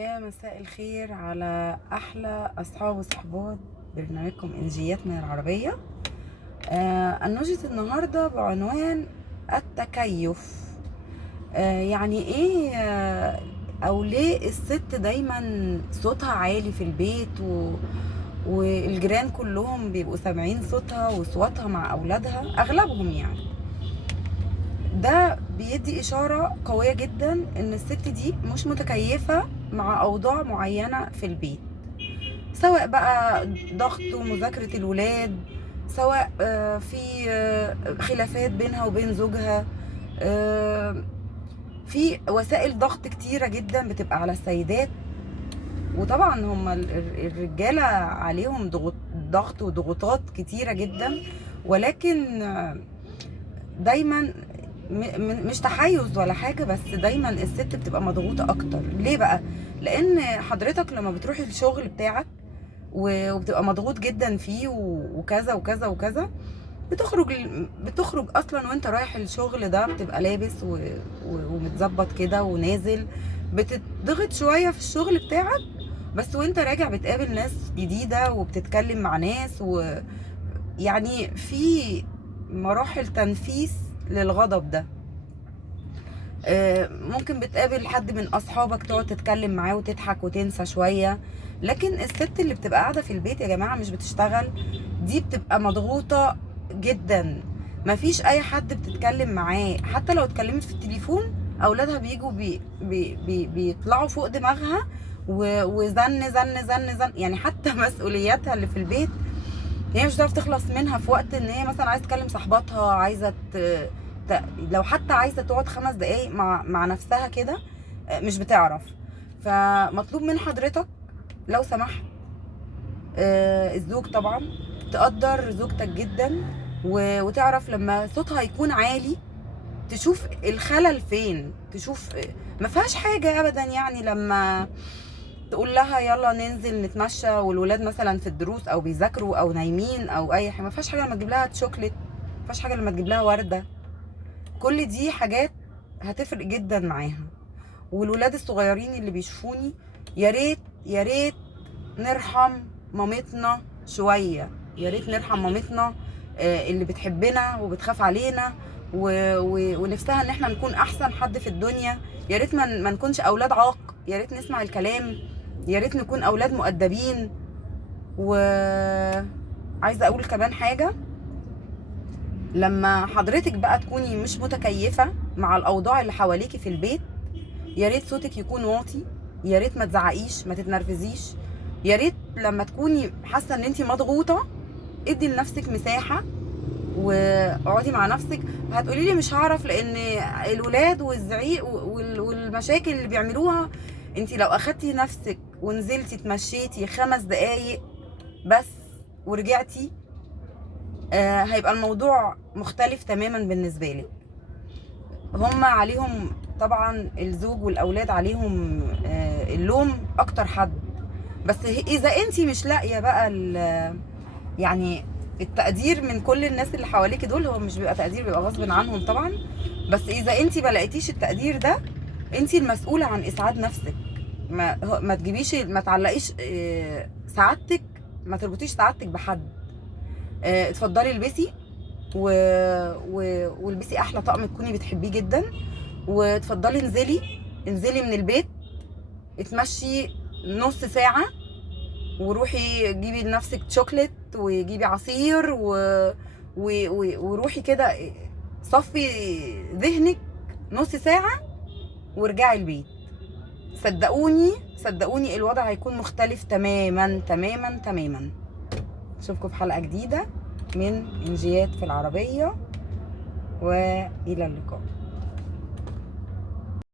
يا مساء الخير على احلى اصحاب وصحبات برنامجكم انجيات من العربيه. انوجة النهارده بعنوان التكيف. يعني ايه؟ او ليه الست دايما صوتها عالي في البيت والجيران كلهم بيبقوا سامعين صوتها وصوتها مع اولادها اغلبهم يعني. ده بيدي إشارة قوية جدا إن الست دي مش متكيفة مع أوضاع معينة في البيت، سواء بقى ضغط ومذاكرة الولاد، سواء في خلافات بينها وبين زوجها، آه، في وسائل ضغط كتيرة جدا بتبقى على السيدات. وطبعا هم الرجالة عليهم ضغط وضغوطات كتيرة جدا، ولكن دايما مش تحيز ولا حاجه، بس دايما الست بتبقى مضغوطه اكتر. ليه بقى؟ لان حضرتك لما بتروح الشغل بتاعك وبتبقى مضغوط جدا فيه وكذا وكذا وكذا، بتخرج اصلا وانت رايح الشغل ده بتبقى لابس ومتظبط كده ونازل، بتضغط شويه في الشغل بتاعك، بس وانت راجع بتقابل ناس جديده وبتتكلم مع ناس، ويعني في مراحل تنفيس للغضب ده. ممكن بتقابل حد من اصحابك تقعد تتكلم معاه وتضحك وتنسى شويه، لكن الست اللي بتبقى قاعده في البيت يا جماعه مش بتشتغل، دي بتبقى مضغوطه جدا. مفيش اي حد بتتكلم معاه، حتى لو اتكلمت في التليفون اولادها بيجوا بيطلعوا فوق دماغها، وزن زن زن زن يعني. حتى مسؤولياتها اللي في البيت هي مش هتعرف تخلص منها في وقت ان هي مثلا عايزه تكلم صاحباتها، عايزه لو حتى عايزه تقعد 5 دقايق مع نفسها كده، مش بتعرف. فمطلوب من حضرتك لو سمحت، الزوج طبعا، تقدر زوجتك جدا، وتعرف لما صوتها يكون عالي تشوف الخلل فين، تشوف ما فيهاش حاجه ابدا. يعني لما تقول لها يلا ننزل نتمشى والولاد مثلا في الدروس او بيذاكروا او نايمين او اي حاجه، ما فيهاش حاجه لما تجيب لها شوكليت، ما فيهاش حاجه لما تجيب لها ورده. كل دي حاجات هتفرق جدا معاها. والولاد الصغيرين اللي بيشوفوني، يا ريت يا ريت نرحم مامتنا شويه، يا ريت نرحم مامتنا اللي بتحبنا وبتخاف علينا ونفسها ان احنا نكون احسن حد في الدنيا. يا ريت ما نكونش اولاد عاق، يا ريت نسمع الكلام، يا ريت نكون اولاد مؤدبين. وعايزه اقول كمان حاجه، لما حضرتك بقى تكوني مش متكيفه مع الاوضاع اللي حواليكي في البيت، يا ريت صوتك يكون واطي، يا ريت ما تزعقيش، ما تتنرفزيش. يا ريت لما تكوني حاسه ان انت مضغوطه ادي لنفسك مساحه واقعدي مع نفسك. هتقولي لي مش هعرف لان الولاد والزعيق والمشاكل اللي بيعملوها. انت لو اخدتي نفسك ونزلتي اتمشيتي 5 دقايق بس ورجعتي، هيبقى الموضوع مختلف تماما بالنسبه لك. هم عليهم طبعا الزوج والاولاد عليهم اللوم اكتر حد، بس اذا انت مش لاقيه بقى يعني التقدير من كل الناس اللي حواليك دول، هو مش بيبقى تقدير، بيبقى غصب عنهم طبعا، بس اذا انت ما لقيتيش التقدير ده انت المسؤوله عن اسعاد نفسك. ما تجيبيش، ما تعلقيش سعادتك، ما تربطيش سعادتك بحد. اتفضلي البسي والبسي احلى طقم تكوني بتحبيه جدا، وتفضلي انزلي من البيت، اتمشي نص ساعة، وروحي جيبي لنفسك شوكليت وجيبي عصير وروحي كده صفي ذهنك نص ساعة وارجعي البيت. صدقوني صدقوني الوضع هيكون مختلف تماما تماما تماما. اشوفكم في حلقة جديدة من انجيات في العربية، والى اللقاء.